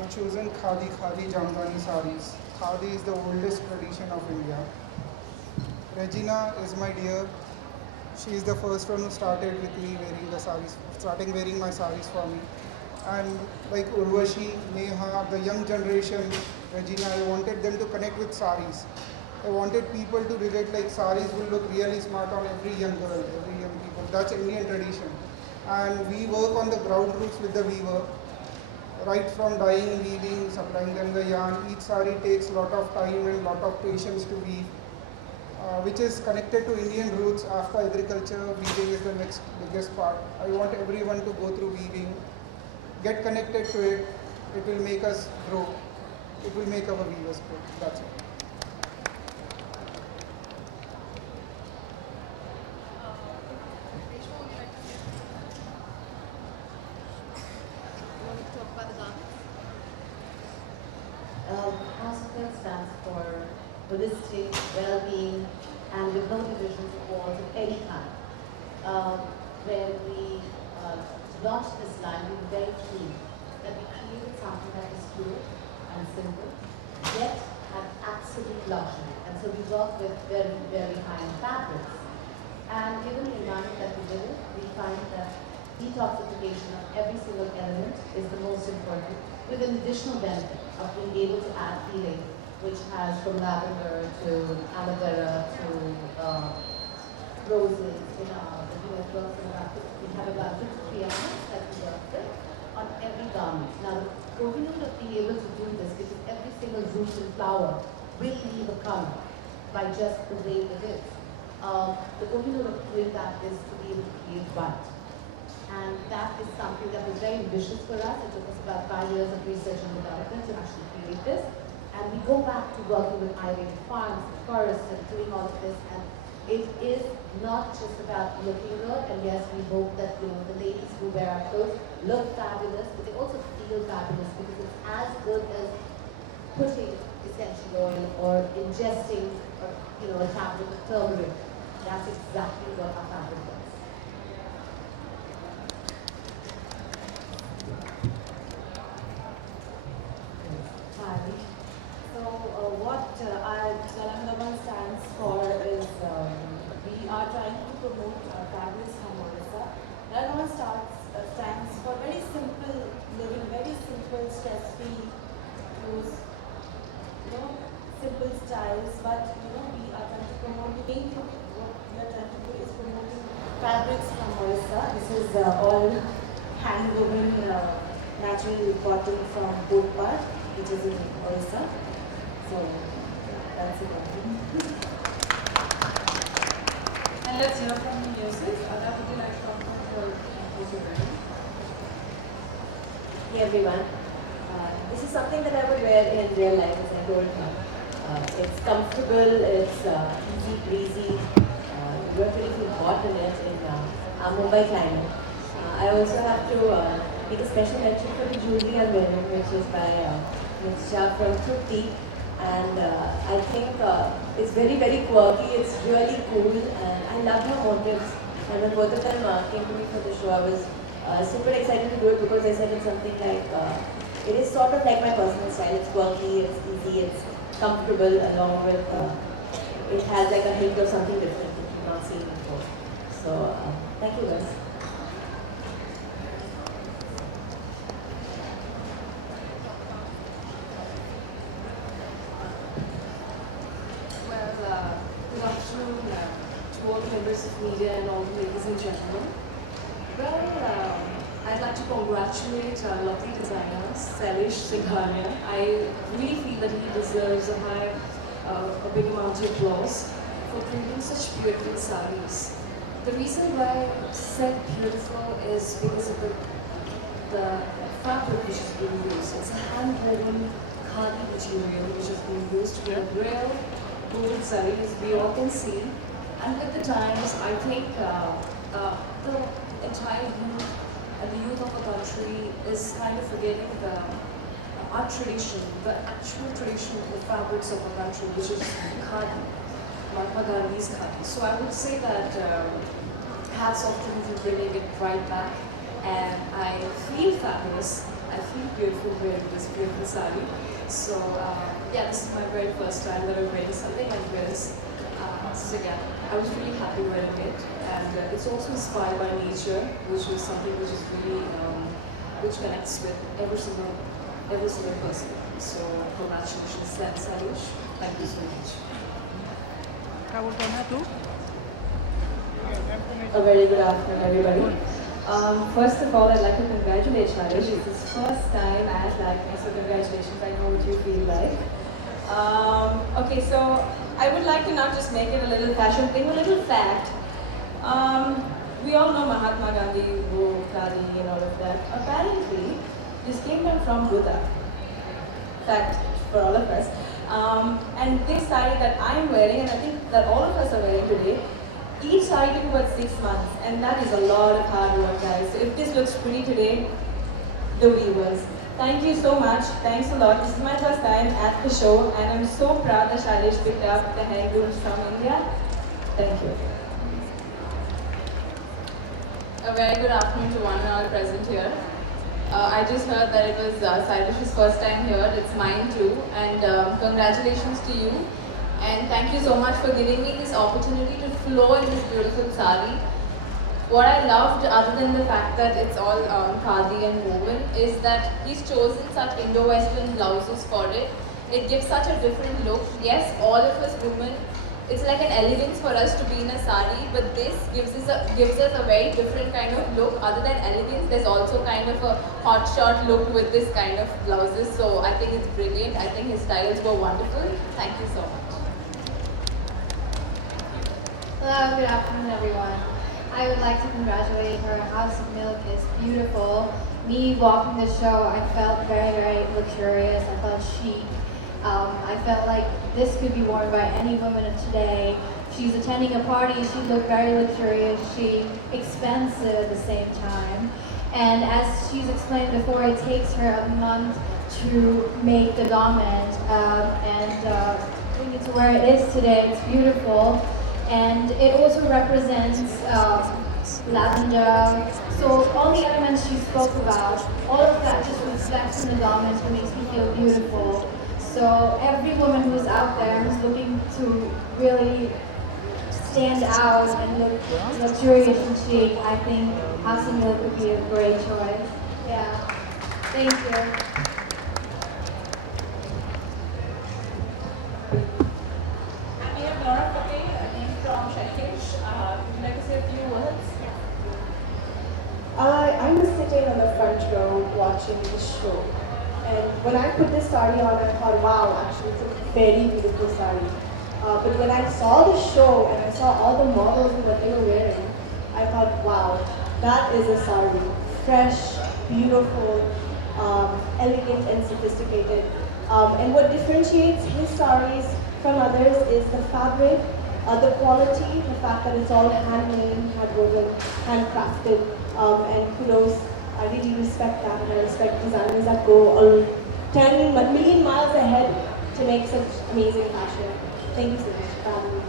I've chosen Khadi Jamdani sarees. Khadi is the oldest tradition of India. Regina is my dear. She is the first one who started with me wearing the sarees, starting wearing my sarees for me. And like Urvashi, Neha, the young generation, Regina, I wanted them to connect with sarees. I wanted people to relate like sarees will look really smart on every young girl, every young people. That's Indian tradition. And we work on the ground roots with the weaver, right from dyeing, weaving, supplying them the yarn. Each sari takes a lot of time and lot of patience to weave, which is connected to Indian roots. After agriculture, weaving is the next biggest part. I want everyone to go through weaving, get connected to it. It will make us grow. It will make our weavers grow. That's it. Hospital stands for holistic well-being and with no division of walls of any kind. When we launched this line, we were very keen that we created something that is pure and simple, yet had absolute luxury. And so we work with very, very high-end fabrics. And given the environment that we live in, we find that detoxification of every single element is the most important, with an additional benefit of being able to add healing, which has from lavender to aloe vera to roses. In our we have about 53 elements that we work with on every garment. Now, the coconut of being able to do this, because every single root and flower will leave a color by just the way it is. The coconut of doing that is to be able to create white. And that is something that was very ambitious for us. It took us about 5 years of research and development to actually create this. And we go back to working with irrigated farms and forests and doing all of this. And it is not just about looking good. And yes, we hope that the ladies who wear our clothes look fabulous, but they also feel fabulous, because it's as good as putting essential oil or ingesting a tablet of turmeric. That's exactly what our fabric does. What our Jalandharan stands for is we are trying to promote fabrics from Orissa. Jalandharan stands for very simple living, very simple, stress-free clothes, simple styles. But we are trying to promote what we are trying to do is promoting fabrics from Orissa. This is all hand-woven natural cotton from Bolpad, which is in Orissa. So that's it. And let's hear from the music. Adah, would you like to talk about your wearing? Hey everyone. This is something that I would wear in real life, as I told you. It's comfortable, it's easy breezy. You don't really feel hot in it in our Mumbai climate. I also have to make a special mention for the jewelry I'm wearing, which is by Ms. Shah from Trupti. And I think it's very, very quirky, it's really cool, and I love her motives. And when both of them came to me for the show, I was super excited to do it, because I said it's something like, it is sort of like my personal style. It's quirky, it's easy, it's comfortable, along with, it has like a hint of something different that you've not seen before. So, thank you guys. Good afternoon to all the members of media and all the ladies and gentlemen. Well, I'd like to congratulate our lovely designer, Sailesh. I really feel that he deserves a big amount of applause for creating such beautiful sarees. The reason why I said beautiful is because of the fabric which is being used. It's a hand-woven khadi material which is being used to get real gold saree, as we all can see. And with the times, I think the entire youth and the youth of the country is kind of forgetting our tradition, the actual tradition of the fabrics of our country, which is khadi, Mahatma Gandhi's khadi. So I would say that hats off to you for bringing it right back. And I feel fabulous I feel beautiful wearing this beautiful saree. So yeah, this is my very first time that I'm wearing something like this. So yeah, I was really happy wearing it, and it's also inspired by nature, which is something which is really which connects with every single person. So congratulations, Sailesh. Thank you so much. A very good afternoon, everybody. First of all, I'd like to congratulate Sailesh. It's his first time at Lakme, so congratulations. I know what you feel like. Okay, so I would like to not just make it a little fashion thing, a little fact. We all know Mahatma Gandhi, Wu, Kali, and all of that. Apparently, this came down from Buddha. Fact for all of us. And this saree that I'm wearing, and I think that all of us are wearing today, each saree took about 6 months, and that is a lot of hard work, guys. So if this looks pretty today, the weavers. Thank you so much. Thanks a lot. This is my first time at the show, and I'm so proud that Sailesh picked up the handlooms from India. Thank you. A very good afternoon to one and all present here. I just heard that it was Sailesh's first time here. It's mine too. And congratulations to you. And thank you so much for giving me this opportunity to flow in this beautiful sari. What I loved, other than the fact that it's all khadi and woven, is that he's chosen such Indo-Western blouses for it. It gives such a different look. Yes, all of us women, it's like an elegance for us to be in a sari, but this gives us a very different kind of look. Other than elegance, there's also kind of a hotshot look with this kind of blouses. So I think it's brilliant. I think his styles were wonderful. Thank you so much. Hello, good afternoon everyone. I would like to congratulate her. House of Milk is beautiful. Me walking the show, I felt very, very luxurious. I felt chic. I felt like this could be worn by any woman of today. She's attending a party, she looked very luxurious, she expensive at the same time. And as she's explained before, it takes her a month to make the garment and bring it to where it is today. It's beautiful. And it also represents lavender. So all the elements she spoke about, all of that just reflects in the garment and makes me feel beautiful. So every woman who's out there who's looking to really stand out and look luxurious and chic, I think House of Milk would be a great choice. Yeah. Thank you. We have Nora from Shetty. Would you like to say a few words? I was sitting on the front row watching the show, and when I put this saree on, I thought, wow, actually it's a very beautiful saree. But when I saw the show and I saw all the models and what they were wearing, I thought, wow, that is a saree. Fresh, beautiful, elegant and sophisticated. And what differentiates his sarees from others is the fabric, the quality, the fact that it's all handmade, hand-woven, handcrafted, and kudos. I really respect that, and I respect designers that go 10 million miles ahead to make such amazing fashion. Thank you so much for having me.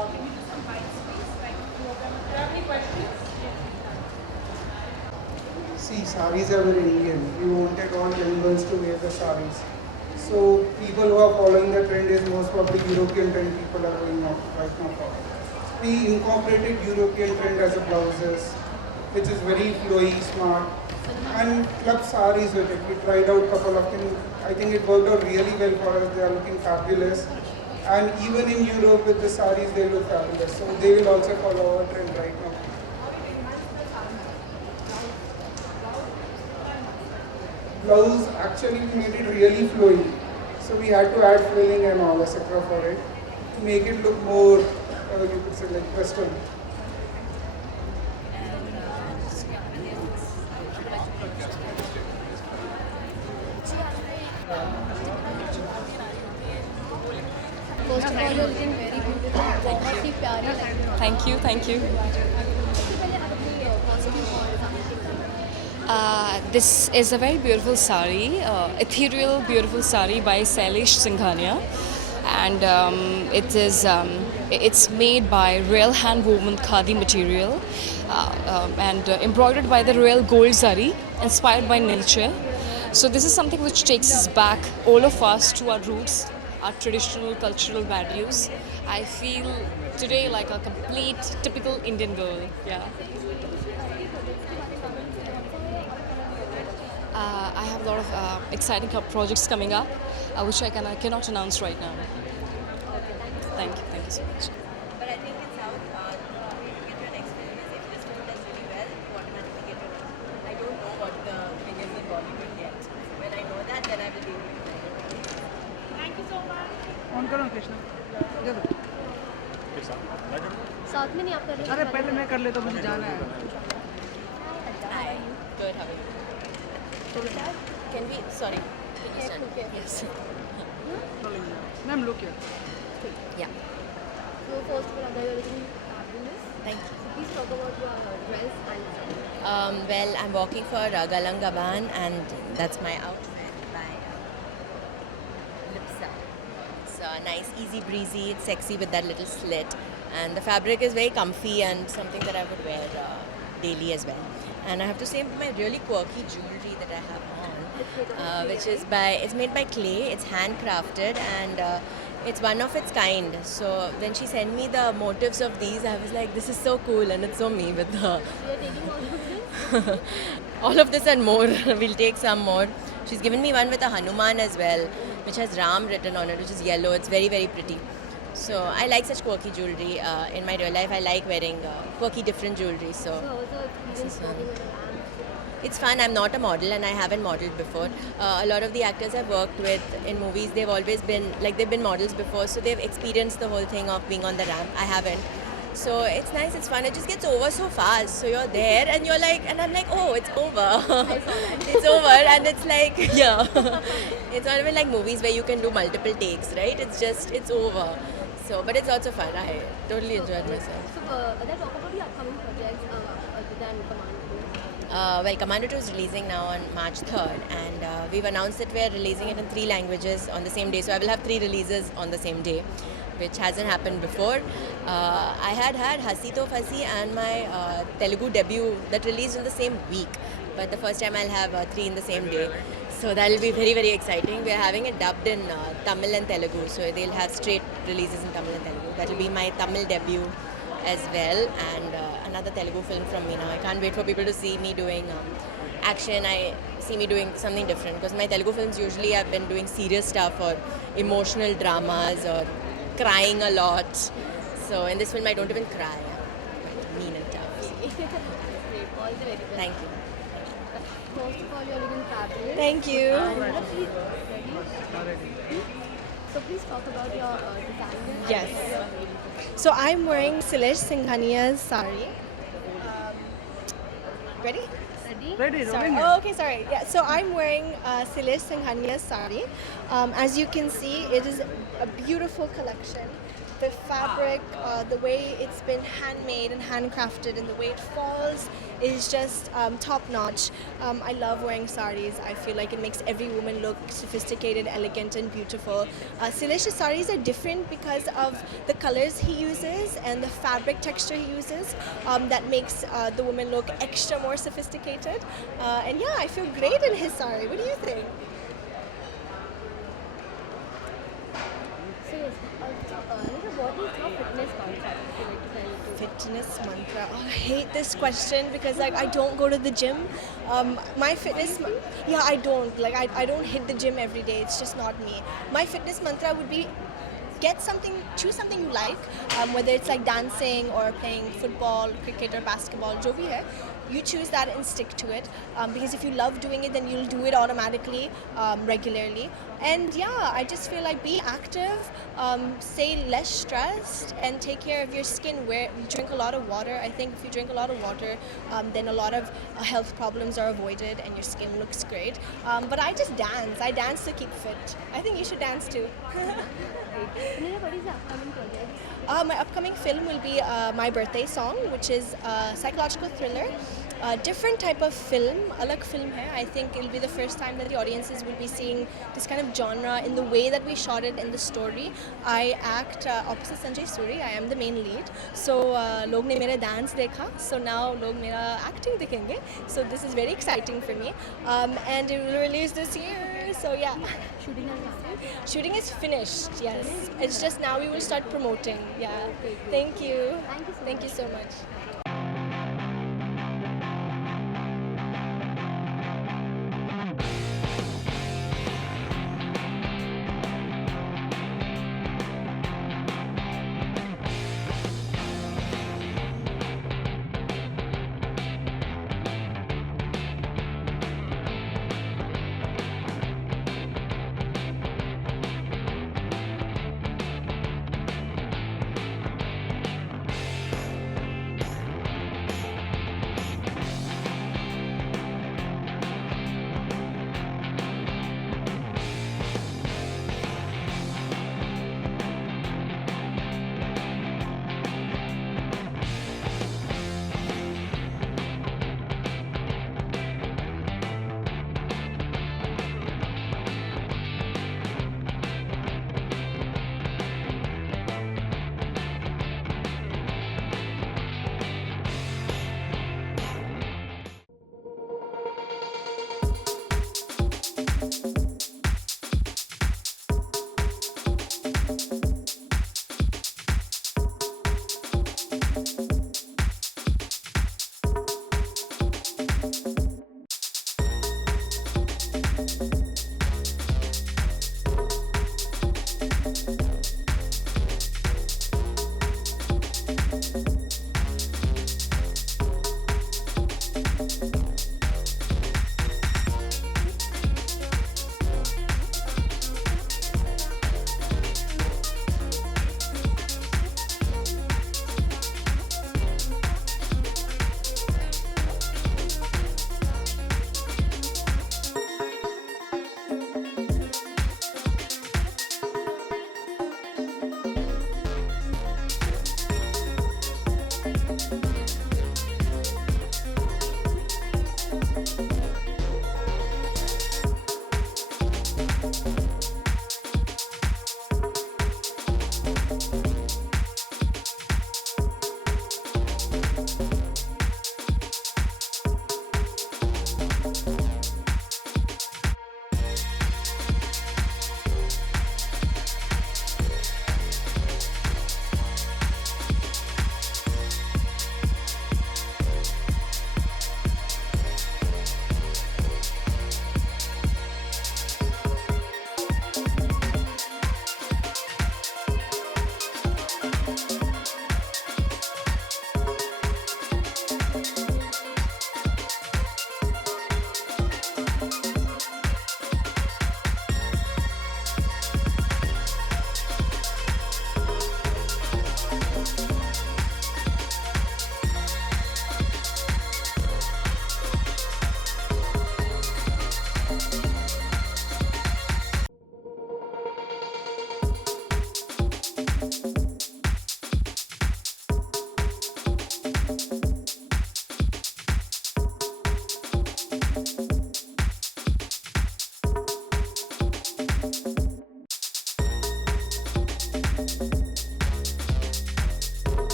Can you do some minds, please? Like, do you have any questions? See, saris are very Indian. We wanted all young girls to wear the saris. So people who are following the trend is most probably European trend people are going out right now for. We incorporated European trend as a blouses, which is very flowy, smart, and club saris with it. We tried out a couple of things. I think it worked out really well for us. They are looking fabulous. And even in Europe with the saris, they look fabulous. So they will also follow our trend right now. Blouse, actually we made it really flowy. So we had to add frilling and all etc. for it to make it look more, you could say like Western. You're looking very beautiful. बहुत ही प्यारी लग रही है. Thank you, thank you. सबसे पहले आप अपनी costume और design This is a very beautiful sari, ethereal, beautiful sari by Sailesh Singhania, and it's made by real hand-woven khadi material and embroidered by the real gold zari, inspired by nature. So this is something which takes us back, all of us, to our roots, our traditional cultural values. I feel today like a complete typical Indian girl. Yeah. I have a lot of exciting projects coming up, which I cannot announce right now. Thank you so much. But I think in South, you get your next film is if this film does really well, you automatically get your next film. I don't know what the thing is in Bollywood yet. When I know that, then I will be able to tell you. Thank you so much. On करो कृष्णा इधर साथ में नहीं आप कर रहे अरे पहले मैं कर लेता हूँ मुझे जाना है Hi. Good, how are you? Can we, sorry. Can you stand? Yes. Ma'am look here Yeah. So first of all, Adah, you're looking fabulous. Thank you. So please talk about your dress and Well, I'm walking for Galang Gaban and that's my outfit by Lipsa. It's nice, easy breezy, it's sexy with that little slit. And the fabric is very comfy and something that I would wear daily as well. And I have to say my really quirky jewelry that I have on, which is it's made by clay, it's handcrafted and it's one of its kind. So when she sent me the motifs of these, I was like, this is so cool and it's so me with the... you're taking all of this? all of this and more. We'll take some more. She's given me one with a Hanuman as well, which has Ram written on it, which is yellow. It's very, very pretty. So I like such quirky jewelry. In my real life, I like wearing quirky different jewelry. So So this is also fun. experience working with a lamp. It's fun. I'm not a model and I haven't modeled before. A lot of the actors I've worked with in movies, they've always been, like they've been models before, so they've experienced the whole thing of being on the ramp. I haven't. So it's nice, it's fun. It just gets over so fast. So you're there and you're like, and I'm like, oh, it's over. It's over and it's like, yeah. It's not even like movies where you can do multiple takes, right? It's over. So, but it's also fun. I totally enjoyed myself. So Adah, talk about the upcoming projects other than Commando. Well, Commando 2 is releasing now on March 3rd and we've announced that we're releasing it in 3 languages on the same day. So I will have 3 releases on the same day, which hasn't happened before. I had Hasi To Fasi and my Telugu debut that released in the same week. But the first time I'll have 3 in the same day. So that'll be very, very exciting. We're having it dubbed in Tamil and Telugu. So they'll have straight releases in Tamil and Telugu. That'll be my Tamil debut as well, and another Telugu film from me now. I can't wait for people to see me doing action. I see me doing something different because my Telugu films usually I've been doing serious stuff or emotional dramas or crying a lot. So in this film I don't even cry. I'm mean and tough. Great. All the very best. Thank you. First of all, you're looking fabulous. Thank you. And ready? So please talk about your design. Yes. So I'm wearing Sailesh Singhania's sari. Ready? Ready? Sorry. Oh, okay, sorry. Yeah. So I'm wearing Sailesh Singhania's sari. As you can see, it is a beautiful collection. The fabric, the way it's been handmade and handcrafted, and the way it falls is just top notch. I love wearing saris. I feel like it makes every woman look sophisticated, elegant, and beautiful. Sailesh's saris are different because of the colors he uses and the fabric texture he uses. That makes the woman look extra more sophisticated. And yeah, I feel great in his sari. What do you think? So yes, what is your fitness concept? If you like to tell you to. Fitness mantra. Oh, I hate this question because like I don't go to the gym. My fitness, yeah, I don't. Like I don't hit the gym every day. It's just not me. My fitness mantra would be choose something you like, whether it's like dancing or playing football, cricket or basketball, jo bhi hai. You choose that and stick to it, because if you love doing it, then you'll do it automatically, regularly. And yeah, I just feel like be active, stay less stressed, and take care of your skin. Drink a lot of water. I think if you drink a lot of water, then a lot of health problems are avoided and your skin looks great. But I just dance. I dance to keep fit. I think you should dance too. What is the upcoming project? My upcoming film will be my birthday song, which is a psychological thriller. A different type of film, alag film hai. I think it'll be the first time that the audiences will be seeing this kind of genre in the way that we shot it in the story. I act opposite Sanjay Suri. I am the main lead. So log ne mera dance dekha. So now log mera acting dikhenge. So this is very exciting for me. And it will release this year. So yeah. Shooting has started? Shooting is finished. Yes. It's just now we will start promoting. Yeah. Thank you. Thank you so much.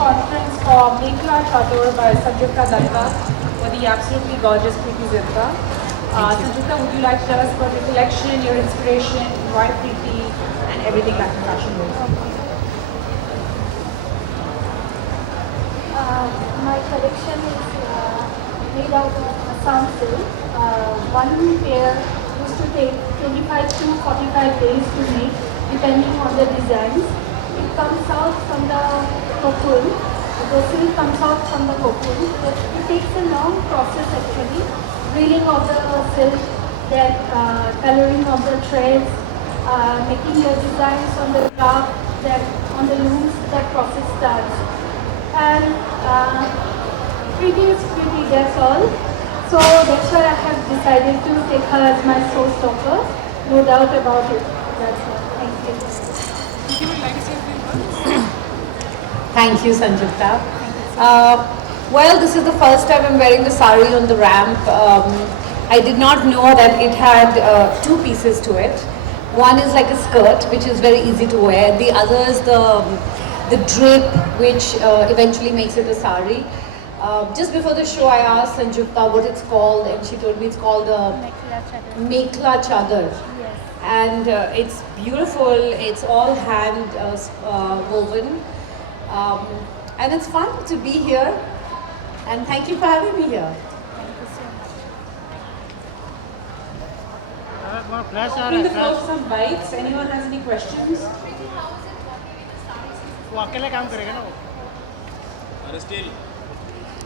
conference for Mekla Chador by Sanjukta Datta for the absolutely gorgeous Preity Zinta. Sanjukta, would you like to tell us about your collection, your inspiration, why Preity, and everything Lakme Fashion with? My collection is made out of Assam silk. One pair used to take 25 to 45 days to make, depending on the designs. It comes out from the cocoon. The silk comes out from the cocoon. It takes a long process actually. Reeling of the silk, then coloring of the threads, making the designs on the craft, then on the looms. That process starts. And Preity is pretty, that's all. So that's why I have decided to take her as my showstopper. No doubt about it. That's all. Thank you. Preity, would you like to say a few words? Thank you, Sanjukta. Well, this is the first time I'm wearing the sari on the ramp. I did not know that it had two pieces to it. One is like a skirt, which is very easy to wear. The other is the drape, which eventually makes it a sari. Just before the show, I asked Sanjukta what it's called, and she told me it's called a Mekla Chador. Yes. And it's beautiful. It's all hand woven, and it's fun to be here. And thank you for having me here. Opening the floor for some bites. Anyone has any questions?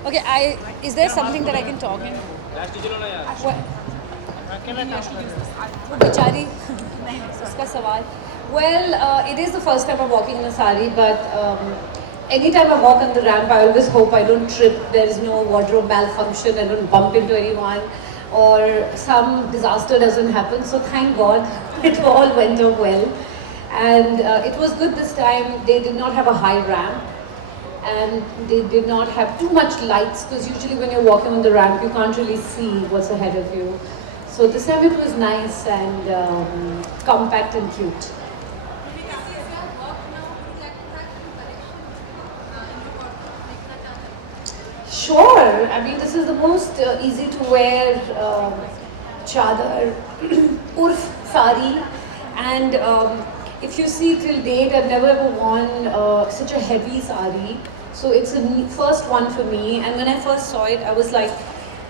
Okay, is there something that I can talk in? Bichari, uska sawal. Well, it is the first time I'm walking in a sari, but anytime I walk on the ramp, I always hope I don't trip. There is no wardrobe malfunction. I don't bump into anyone, or some disaster doesn't happen. So thank God, it all went off well, and it was good this time. They did not have a high ramp, and they did not have too much lights, because usually when you're walking on the ramp, you can't really see what's ahead of you. So this time it was nice and compact and cute. Sure. I mean, this is the most easy to wear chadar, urf sari, and if you see till date, I've never ever worn such a heavy sari. So it's a first one for me. And when I first saw it, I was like,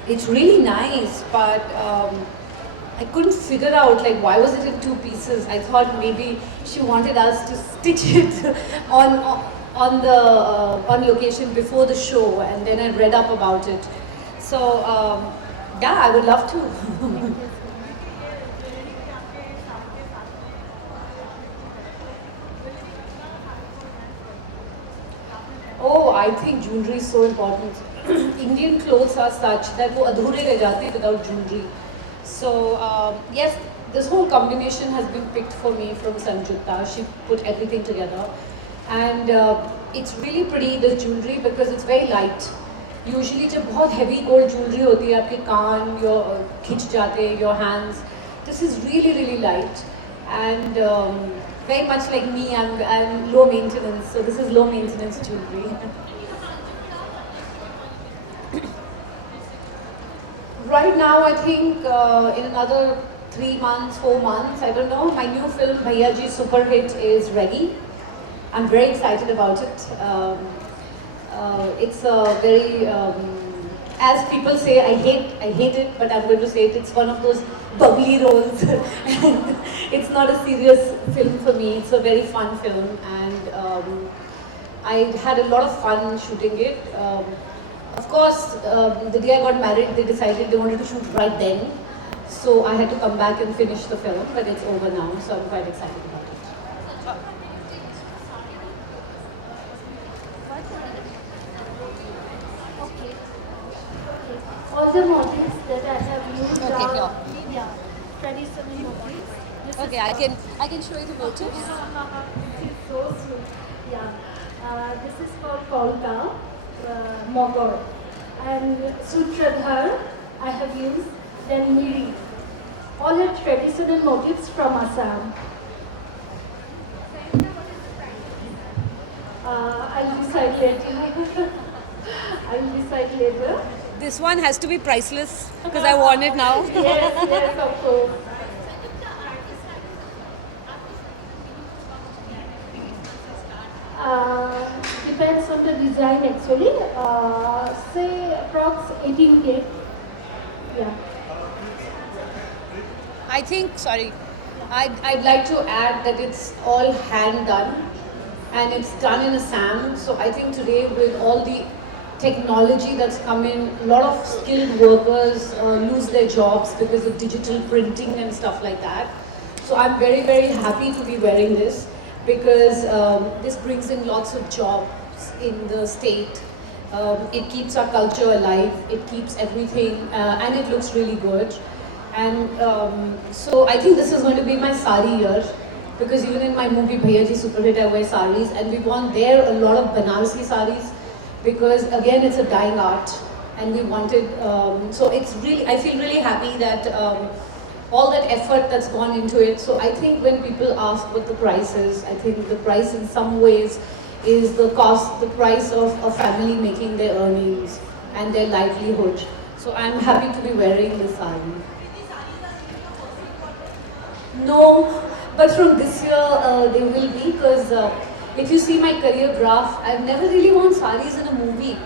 it's really nice, but I couldn't figure out like why was it in two pieces. I thought maybe she wanted us to stitch it on location before the show, and then I read up about it. So yeah, I would love to. Oh, I think jewelry is so important. Indian clothes are such that wo adhure reh jate without jewelry. So yes, this whole combination has been picked for me from Sanjukta. She put everything together, and it's really pretty, this jewelry, because it's very light. Usually जब बहुत heavy gold jewelry होती है, आपके कान खिंच जाते, your hands. This is really, really light, and very much like me, I'm low maintenance, so this is low maintenance jewelry. Right now, I think in another 3 months, 4 months, I don't know, my new film Bhaiya Ji Super Hit is ready. I'm very excited about it. It's a very, as people say, I hate it, but I'm going to say it. It's one of those bubbly roles. It's not a serious film for me. It's a very fun film, and I had a lot of fun shooting it. Of course, the day I got married, they decided they wanted to shoot right then. So I had to come back and finish the film, but it's over now, so I'm quite excited about it. All the motifs that I have used Okay, are here. traditional motifs. This Okay, I can show you the motifs. This is so sweet. Yeah. This is called Polka, Mogor. And Sutradhar I have used, then Miri. All are traditional motifs from Assam. I'll decide later. I'll decide later. This one has to be priceless because I want it now. Yes, of course. Depends on the design actually. Say approx 18K. Yeah. I think, sorry, I'd like to add that it's all hand done and it's done in Assam. So I think today with all the technology that's come in, a lot of skilled workers lose their jobs because of digital printing and stuff like that. So I'm very, very happy to be wearing this because this brings in lots of jobs in the state. It keeps our culture alive, it keeps everything, and it looks really good. And so I think this is going to be my sari year because even in my movie Bhaiya Ji Super Hit I wear saris, and we want there a lot of Banarasi saris because again it's a dying art and we wanted, so it's really, I feel really happy that all that effort that's gone into it. So I think when people ask what the price is, I think the price in some ways is the cost, the price of a family making their earnings and their livelihood. So I'm happy to be wearing this sari. No, but from this year they will be because if you see my career graph, I've never really worn saris in a movie.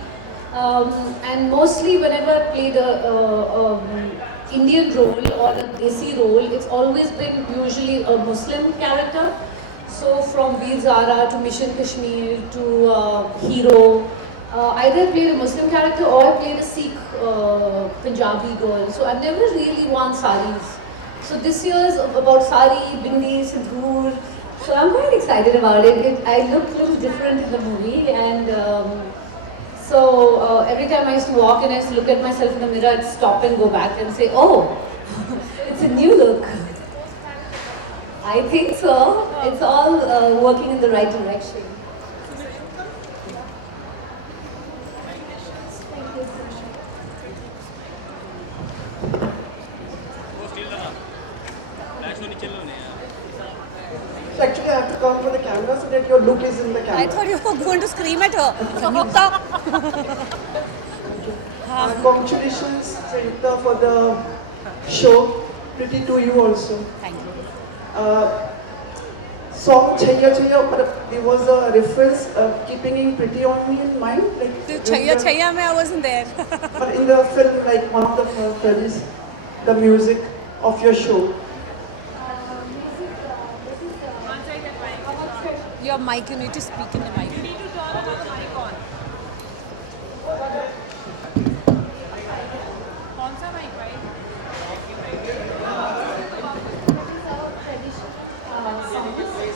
And mostly whenever I played a Indian role or a Desi role, it's always been usually a Muslim character. So from Veer Zara to Mission Kashmir to Hero, either I played a Muslim character or I played a Sikh Punjabi girl. So I've never really worn saris. So this year is about sari, bindi, sindoor. So I'm quite excited about it. I look a little different in the movie, and so every time I used to walk and I used to look at myself in the mirror, I'd stop and go back and say, oh, it's a new look. I think so. It's all working in the right direction. So actually, I have to come for the camera so that your look is in the camera. I thought you were going to scream at her. Congratulations, Zinta, for the show. Pretty to you also. Thank you. Song Chhaiya Chhaiya, but there was a reference keeping in Pretty on me in mind. Like Chhaiya Chhaiya mein I wasn't there. But in the film, like one of the films, the music of your show. Your mic, you need to speak in the mic. You need to turn the mic on. Songs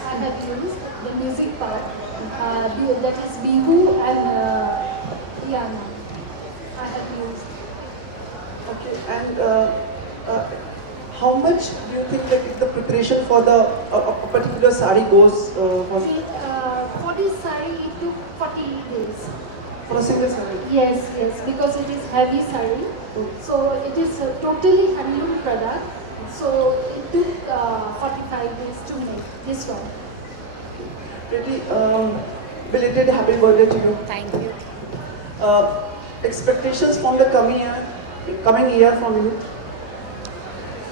I have used the music part, that is Bihu and piano. I have used. Okay, and how much do you think that the preparation for the a particular sari goes for? See, for this saree it took 40 days. For a single sari? Yes, because it is heavy saree. So it is a totally handloom product. So it took 45 days to make this one. Pretty belated happy birthday to you. Thank you. Expectations from the coming year from you?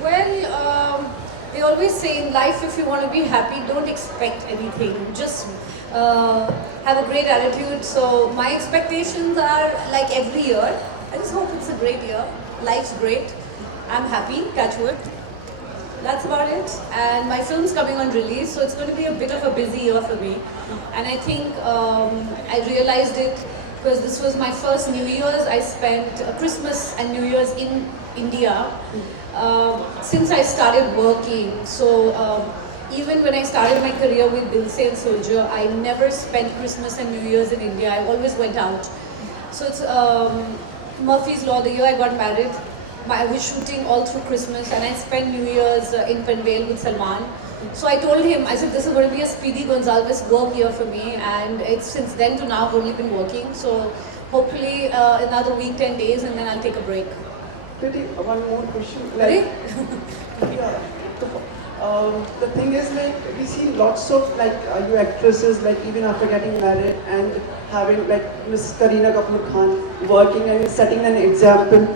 Well, they always say in life, if you want to be happy, don't expect anything. Just have a great attitude. So my expectations are like every year. I just hope it's a great year. Life's great. I'm happy, touch wood. That's about it. And my film's coming on release, so it's going to be a bit of a busy year for me. And I think I realized it because this was my first New Year's. I spent Christmas and New Year's in India since I started working. So even when I started my career with Dilse and Soldier, I never spent Christmas and New Year's in India. I always went out. So it's Murphy's Law. The year I got married, I was shooting all through Christmas and I spent New Year's in Panvel with Salman. So I told him, I said, this is going to be a Speedy Gonzalez work year for me, and it's since then to now I've only been working. So hopefully another week, 10 days, and then I'll take a break. Pretty, one more question. Ready? Yeah. The thing is, like, we see lots of like you actresses, like even after getting married and having like Miss Kareena Kapoor Khan working and setting an example.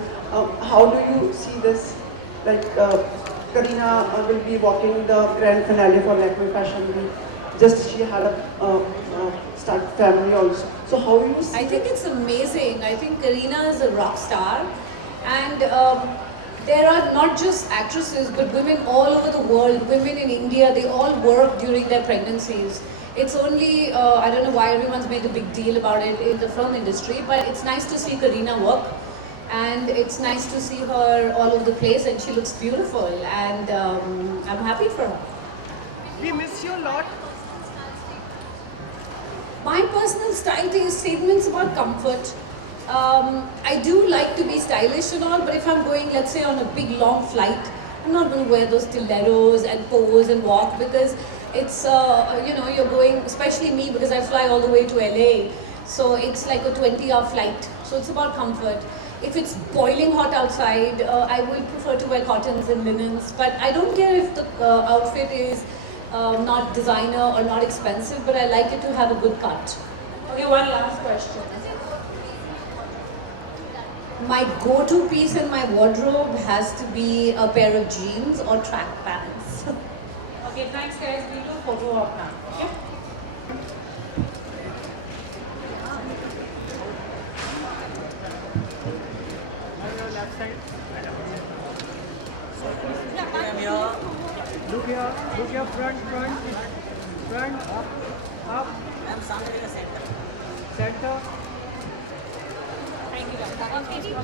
How do you see this? Like Kareena will be walking the grand finale for Lakme Fashion Week. Just she had a start family also. So how you see? I think it's amazing. I think Kareena is a rock star, and there are not just actresses, but women all over the world, women in India, they all work during their pregnancies. It's only, I don't know why everyone's made a big deal about it in the film industry, but it's nice to see Kareena work. And it's nice to see her all over the place, and she looks beautiful, and I'm happy for her. We miss you a lot. My personal style taste statements about comfort. I do like to be stylish and all, but if I'm going, let's say, on a big long flight, I'm not going to wear those stilettos and pose and walk, because it's, you're going, especially me, because I fly all the way to LA, so it's like a 20-hour flight, so it's about comfort. If it's boiling hot outside, I will prefer to wear cottons and linens, but I don't care if the outfit is not designer or not expensive, but I like it to have a good cut. Okay, one last question. My go-to piece in my wardrobe has to be a pair of jeans or track pants. Okay, thanks guys. We'll do a photo op now. Okay? Look here, front, up. I'm somewhere in the center. Center. Thank you.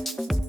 Bye.